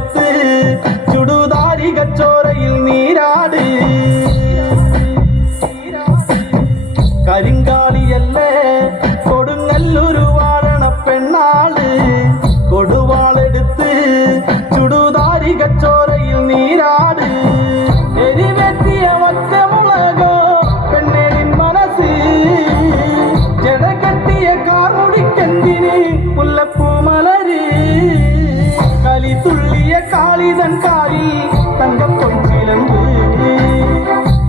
കൊടുവാളെടുത്ത് ചുടുതാരി കച്ചോരയിൽ നീരാട്. കരിങ്കാളിയല്ലേ കൊടുങ്ങല്ലൂരു വാഴണ പെണ്ണാള്. കൊടുവാളെടുത്ത് ചുടുതാരി കച്ചോരയിൽ നീരാട്. എരിവെത്തിയ ഒറ്റമുളകോ പെണ്ണെ നിൻ മനസ്സ്. ജടകെട്ടിയ കാർമുടിക്കെന്തിന് മുല്ലപ്പൂ മലര്. കളി തുള്ളിയ കാളിതൻ കാലിൽ തങ്കം പൊൻചിലമ്പ്.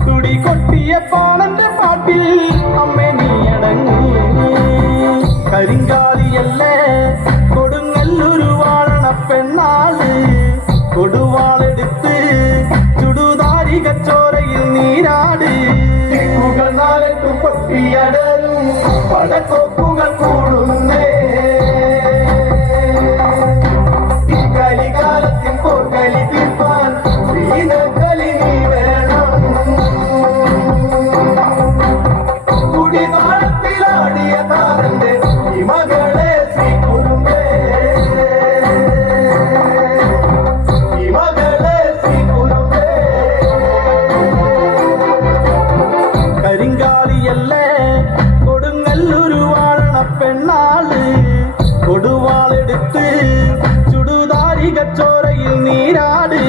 തുടി കൊട്ടിയ പാണന്റെ പാട്ടിൽ അമ്മേ നീ അടങ്ങ്. കരിങ്കാളിയല്ലേ കൊടുങ്ങല്ലൂരു വാഴണ പെണ്ണാള്. കൊടുവാളെടുത്ത് ചുടുതാരി കച്ചോരയിൽ നീരാട്. നാലു പൊട്ടിയടരും പടക്കൊപ്പുകൾ കൂടുന്നേ. ഈ കലികാലത്തിൽ പോർക്കളി തീർപ്പാൻ കളി നീ വേണം. കുടികാലത്തിലാടിയ താരന്റെ ഈ മകളെ ശ്രീകുറുമ്പേ. ഈ മകളെ ശ്രീകുറുമ്പേ. കരിങ്കാളിയല്ലേ കൊടുങ്ങല്ലൂരു വാഴണ പെണ്ണാള്. കൊടുവാളെടുത്ത് ചുടുതാരി കച്ചോരയിൽ നീരാട്.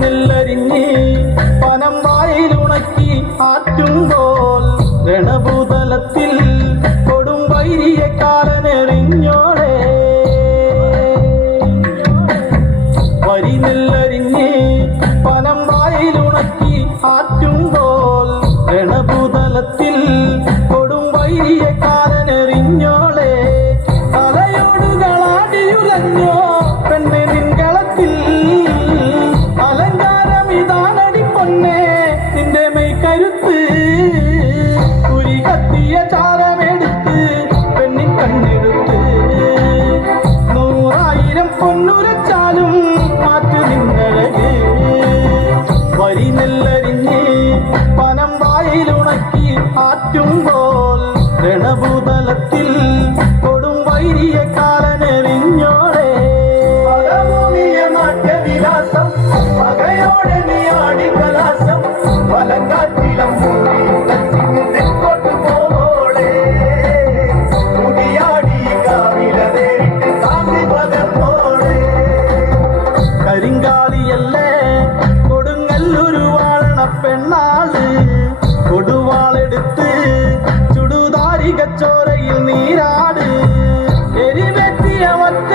നെല്ലരിഞ്ഞ് പനം വായിലുണക്കി ആറ്റുമ്പോൾ രണഭൂതലത്തിൽ കൊടും വൈരിയ കാലനെറിഞ്ഞോളെ. വരി നെല്ലരിഞ്ഞ് പനം വായിലുണക്കി ആറ്റുമ്പോൾ രണഭൂതലത്തിൽ കൊടും വൈരിയ കാലനെറിഞ്ഞോളെ. തലയോടുകളാടിയുലഞ്ഞോ പെണ്ണെ നിൻകളത്തിൽ. നിന്റെ മെയ് കരുത്ത് കുരി കത്തിയ ചാരമെടുത്ത് പെണ്ണിൻ കണ്ണെടുത്ത്. 100,000 പൊന്നുരച്ചാലും മാറ്റു നിന്നഴക്. വരി നെല്ലരിഞ്ഞ് പനം വായിലുണക്കി ആറ്റുമ്പോൾ രണഭൂതലത്തിൽ കൊടും വൈരിയ കാലനെറിഞ്ഞോളെ. നാട്യവിലാസം പകയോടെ നീ ആടിക്കലാസം. വലങ്കാറ്റിലും തെക്കോട്ട് പോകോളെ. മുടിയാടി കാവില നേരിട്ട് താന്തി പകർന്നോളെ. കരിങ്കാളിയല്ലേ കൊടുങ്ങല്ലൂരു വാഴണ പെണ്ണാള്. കൊടുവാളെടുത്ത് ചുടുതാരി കച്ചോരയിൽ നീരാട്. എരിവെത്തിയ ഒറ്റ